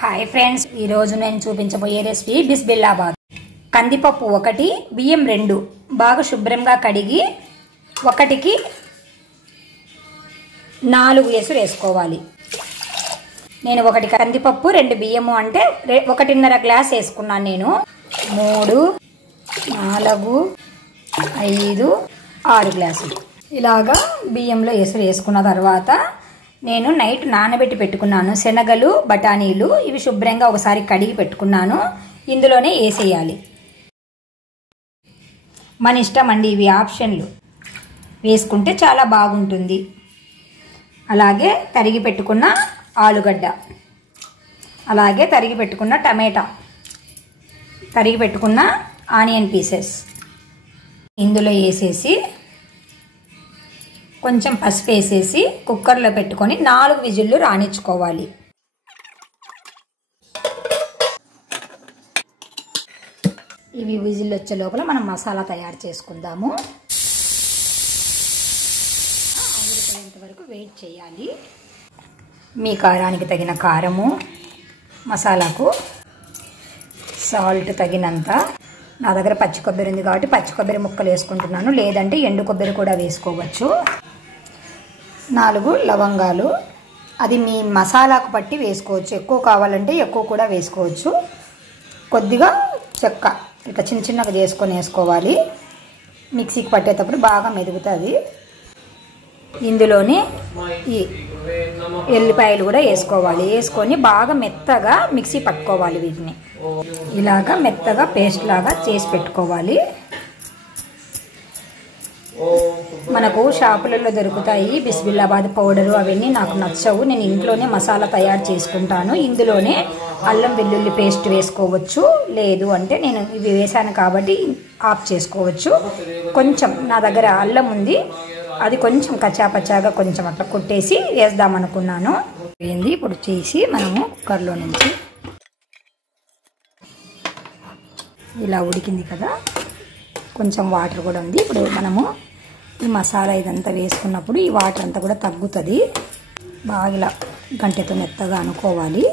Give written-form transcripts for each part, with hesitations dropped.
Hi friends, ఈరోజు నేను చూపించబోయే రెసిపీ బిస్బిల్లాబాద్. కందిపప్పు 1, బియ్యం 2 బాగా శుభ్రంగా కడిగి 1కి 4 ఎసురు వేసుకోవాలి. నేను 1 కందిపప్పు 2 బియ్యము అంటే 1.5 గ్లాస్ వేసుకున్నాను. నేను 3, 4, 5, 6 గ్లాసులు ఇలాగా బియ్యంలో ఎసురు వేసుకున్న తర్వాత నేను నైట్ నానబెట్టి పెట్టుకున్నాను శనగలు, బఠానీలు. ఇవి శుభ్రంగా ఒకసారి కడిగి పెట్టుకున్నాను. ఇందులోనే వేసేయాలి. మన ఇష్టం అండి, ఇవి ఆప్షన్లు. వేసుకుంటే చాలా బాగుంటుంది. అలాగే తరిగి పెట్టుకున్న ఆలుగడ్డ, అలాగే తరిగి పెట్టుకున్న టమాటా, తరిగి పెట్టుకున్న ఆనియన్ పీసెస్ ఇందులో వేసేసి కొంచెం పసుపు వేసేసి కుక్కర్లో పెట్టుకొని 4 విజిల్లు రానిచ్చుకోవాలి. ఇవి విజిల్ వచ్చే లోపల మనం మసాలా తయారు చేసుకుందాము. ఆవిరిపోయేంత వరకు వెయిట్ చేయాలి. మీ కారానికి తగిన కారము, మసాలాకు సాల్ట్ తగినంత. నా దగ్గర పచ్చి కొబ్బరి ఉంది కాబట్టి పచ్చి కొబ్బరి ముక్కలు వేసుకుంటున్నాను, లేదంటే ఎండు కొబ్బరి కూడా వేసుకోవచ్చు. 4 లవంగాలు, అది మీ మసాలాకు పట్టి వేసుకోవచ్చు. ఎక్కువ కావాలంటే ఎక్కువ కూడా వేసుకోవచ్చు. కొద్దిగా చెక్క ఇట్లా చిన్న చిన్నగా చేసుకొని వేసుకోవాలి. మిక్సీకి పట్టేటప్పుడు బాగా మెదుగుతుంది. ఇందులోనే ఈ ఎల్లిపాయలు కూడా వేసుకోవాలి. వేసుకొని బాగా మెత్తగా మిక్సీ పట్టుకోవాలి. వీటిని ఇలాగా మెత్తగా పేస్ట్ లాగా చేసి పెట్టుకోవాలి. మనకు షాపులలో దొరుకుతాయి బిస్బిల్లాబాద్ పౌడరు, అవన్నీ నాకు నచ్చవు. నేను ఇంట్లోనే మసాలా తయారు చేసుకుంటాను. ఇందులోనే అల్లం వెల్లుల్లి పేస్ట్ వేసుకోవచ్చు, లేదు అంటే నేను ఇవి వేసాను కాబట్టి ఆఫ్ చేసుకోవచ్చు. కొంచెం నా దగ్గర అల్లం ఉంది, అది కొంచెం కచ్చాపచ్చాగా కొంచెం అట్లా కొట్టేసి వేద్దామనుకున్నాను. ఏంది ఇప్పుడు చేసి మనము కుక్కర్లో నుంచి ఇలా ఉడికింది కదా, కొంచెం వాటర్ కూడా ఉంది. ఇప్పుడు మనము ఈ మసాలా ఇదంతా వేసుకున్నప్పుడు ఈ వాటర్ అంతా కూడా తగ్గుతుంది. బాగా ఇలా గంటెతో మెత్తగా అనుకోవాలి.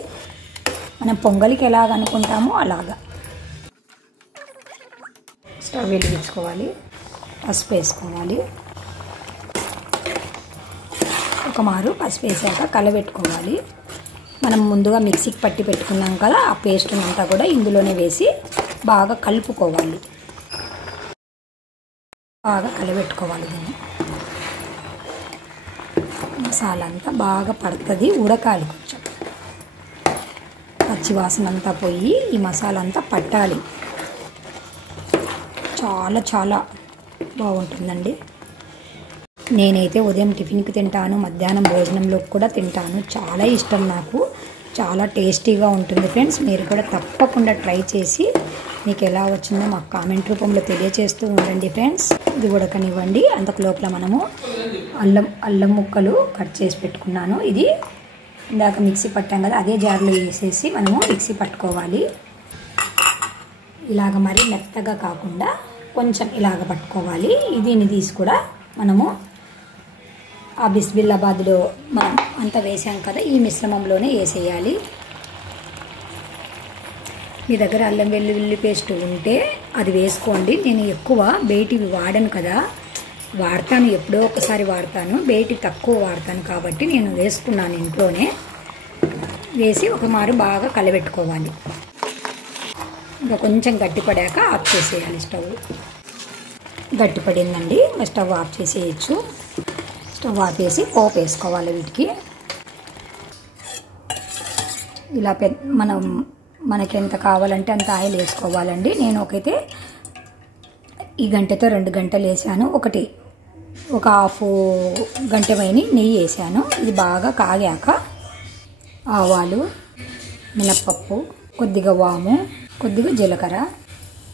మనం పొంగలికి ఎలాగ అనుకుంటామో అలాగా. స్టవ్ వెలిగించుకోవాలి. పసుపు వేసుకోవాలి. ఒక మారు పసుపు వేసాక కలబెట్టుకోవాలి. మనం ముందుగా మిక్సీకి పట్టి పెట్టుకున్నాం కదా, ఆ పేస్ట్ అంతా కూడా ఇందులోనే వేసి బాగా కలుపుకోవాలి. బాగా కలబెట్టుకోవాలి. దీన్ని మసాలా అంతా బాగా పడుతుంది, ఉడకాలి. కొంచెం పచ్చివాసన అంతా పోయి ఈ మసాలా అంతా పట్టాలి. చాలా చాలా బాగుంటుందండి. నేనైతే ఉదయం టిఫిన్కి తింటాను, మధ్యాహ్నం భోజనంలో కూడా తింటాను. చాలా ఇష్టం నాకు, చాలా టేస్టీగా ఉంటుంది ఫ్రెండ్స్. మీరు కూడా తప్పకుండా ట్రై చేసి మీకు ఎలా వచ్చిందో మాకు కామెంట్ రూపంలో తెలియజేస్తూ ఉండండి ఫ్రెండ్స్. ఇది ఉడకనివ్వండి. అంతకు లోపల మనము అల్లం ముక్కలు కట్ చేసి పెట్టుకున్నాను. ఇది ఇందాక మిక్సీ పట్టాం కదా, అదే జార్లో వేసేసి మనము మిక్సీ పట్టుకోవాలి. ఇలాగ మరీ మెత్తగా కాకుండా కొంచెం ఇలాగ పట్టుకోవాలి. దీన్ని తీసి కూడా మనము ఆ బిస్బిల్లాబాద్లో మనం అంతా వేసాం కదా, ఈ మిశ్రమంలోనే వేసేయాలి. మీ దగ్గర అల్లం వెల్లుల్లి పేస్ట్ ఉంటే అది వేసుకోండి. నేను ఎక్కువ బయటివి వాడను కదా, వాడతాను ఎప్పుడో ఒకసారి వాడతాను, బయటి తక్కువ వాడతాను కాబట్టి నేను వేసుకున్నాను ఇంట్లోనే. వేసి ఒక మారు బాగా కలబెట్టుకోవాలి. ఇంకా కొంచెం గట్టిపడాక ఆఫ్ చేసేయాలి. స్టవ్ గట్టిపడిందండి, స్టవ్ ఆఫ్ చేసేయచ్చు. స్టవ్ ఆఫ్ చేసి పోపు వేసుకోవాలి. వీటికి ఇలా మనకి ఎంత కావాలంటే అంత ఆయిల్ వేసుకోవాలండి. నేను ఒకైతే ఈ గంటతో 2 గంటలు వేసాను. ఒక హాఫ్ గంట పైన నెయ్యి వేసాను. ఇది బాగా కాగాక ఆవాలు, మినప్పప్పు, కొద్దిగా వాము, కొద్దిగా జీలకర్ర,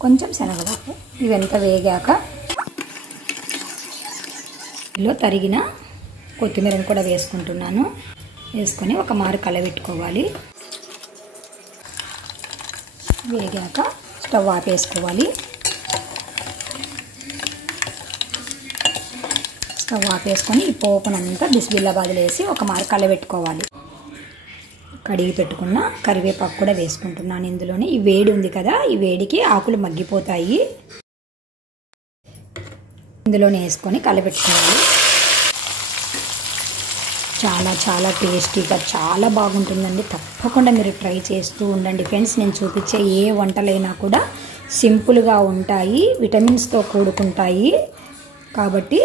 కొంచెం శనగపప్పు ఇవంతా వేగాక ఇలా తరిగిన కొత్తిమీరను కూడా వేసుకుంటున్నాను. వేసుకొని ఒక మారు కలబెట్టుకోవాలి. వేగాక స్టవ్ ఆపేసుకోవాలి. స్టవ్ ఆపేసుకొని ఈ పోపునంతా బిస్బిల్లాబాద్లో వేసి ఒక మారు కలబెట్టుకోవాలి. కడిగి పెట్టుకున్న కరివేపాకు కూడా వేసుకుంటున్నాను ఇందులోనే. ఈ వేడి ఉంది కదా, ఈ వేడికి ఆకులు మగ్గిపోతాయి. ఇందులోనే వేసుకొని కలపెట్టుకోవాలి. చాలా చాలా టేస్టీగా చాలా బాగుంటుందండి. తప్పకుండా మీరు ట్రై చేస్తూ ఉండండి ఫ్రెండ్స్. నేను చూపించే ఏ వంటలైనా కూడా సింపుల్గా ఉంటాయి, విటమిన్స్తో కూడుకుంటాయి. కాబట్టి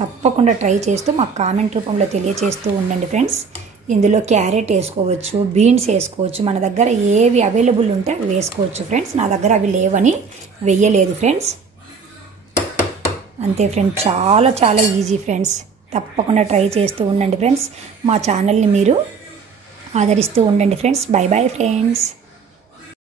తప్పకుండా ట్రై చేస్తూ మాకు కామెంట్ రూపంలో తెలియచేస్తూ ఉండండి ఫ్రెండ్స్. ఇందులో క్యారెట్ వేసుకోవచ్చు, బీన్స్ వేసుకోవచ్చు, మన దగ్గర ఏవి అవైలబుల్ ఉంటే అవి వేసుకోవచ్చు ఫ్రెండ్స్. నా దగ్గర అవి లేవని వెయ్యలేదు ఫ్రెండ్స్. అంతే ఫ్రెండ్స్, చాలా చాలా ఈజీ ఫ్రెండ్స్. తప్పకుండా ట్రై చేస్తూ ఉండండి ఫ్రెండ్స్. మా ఛానల్ని మీరు ఆదరిస్తూ ఉండండి ఫ్రెండ్స్. By bye friends.